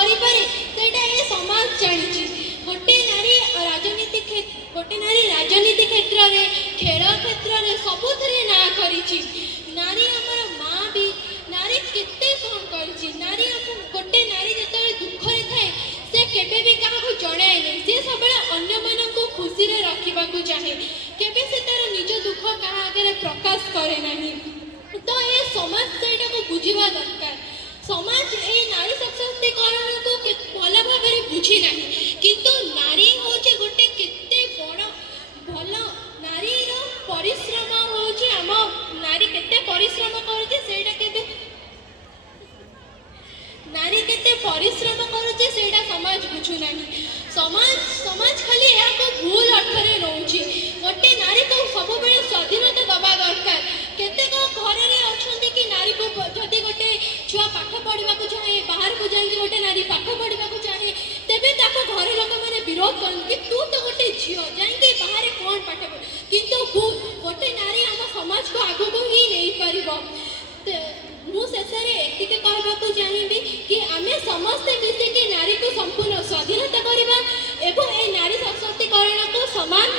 କରିପାରେ ସେଇଟା ଏ ସମାଜ ଜାଣିଛି। ଗୋଟେ ନାରୀ ରାଜନୀତି କ୍ଷେତ୍ରରେ, ଖେଳ କ୍ଷେତ୍ରରେ ସବୁଥିରେ ନାଁ କରିଛି। ନାରୀ ଆମର ମା ବି, ନାରୀ କେତେ କ'ଣ କରିଛି। ଗୋଟେ ନାରୀ ଯେତେବେଳେ ଦୁଃଖରେ ଥାଏ ସେ କେବେ ବି କାହାକୁ ଜଣାଏ ନାହିଁ, ସେ ସବୁବେଳେ ଅନ୍ୟମାନଙ୍କୁ ଖୁସିରେ ରଖିବାକୁ ଚାହେଁ, କେବେ ସେ ତାର ନିଜ ଦୁଃଖ କାହା ଆଗରେ ପ୍ରକାଶ କରେ ନାହିଁ। ତ ଏ ସମାଜ ସେଇଟାକୁ ବୁଝିବା ଦରକାର। ସମାଜ ଏଇ ନାରୀ ସଶକ୍ତିକରଣକୁ ଭଲ ଭାବରେ ବୁଝି ନାହିଁ, କିନ୍ତୁ ନାରୀ ହେଉଛି ଗୋଟେ କେତେ ବଡ଼ ଭଲ ନାରୀର ପରିଶ୍ରମ ହେଉଛି, ଆମ ନାରୀ କେତେ ପରିଶ୍ରମ କରୁଛି ସେଇଟା କେବେ ନାରୀ କେତେ ପରିଶ୍ରମ କରୁଛି ସେଇଟା ସମାଜ ବୁଝୁନାହିଁ। ସମାଜ ଖାଲି ଏହାକୁ ଭୁଲ ଅର୍ଥରେ ନେଉଛି। ଗୋଟେ ନାରୀକୁ ସବୁବେଳେ ସ୍ୱାଧୀନତା ଦେବା ଦରକାର। କେତେକ ଘରରେ ଅଛନ୍ତି କି ନାରୀକୁ ଯଦି ଗୋଟେ ଛୁଆ ପାଠ ପଢ଼ିବାକୁ ଚାହେଁ, ବାହାରକୁ ଯାଇକି ଗୋଟେ ନାରୀ ପାଠ ପଢ଼ିବାକୁ ଚାହେଁ, ତେବେ ତାକୁ ଘର ଲୋକମାନେ ବିରୋଧ କରନ୍ତି, ତୁ ତ ଗୋଟେ ଝିଅ ଯାଇକି ବାହାରେ କ'ଣ ପାଠ ପଢ଼। କିନ୍ତୁ ଗୋଟେ ନାରୀ ଆମ ସମାଜକୁ ଆଗକୁ ହିଁ ନେଇପାରିବ। ମୁଁ ଶେଷରେ ଏତିକି କହିବାକୁ ଚାହିଁବି କି ଆମେ ସମସ୍ତେ ମିଶିକି ନାରୀକୁ ସମ୍ପୂର୍ଣ୍ଣ ସ୍ୱାଧୀନତା କରିବା ଏବଂ ଏହି ନାରୀ ସଶକ୍ତିକରଣକୁ ସମାନ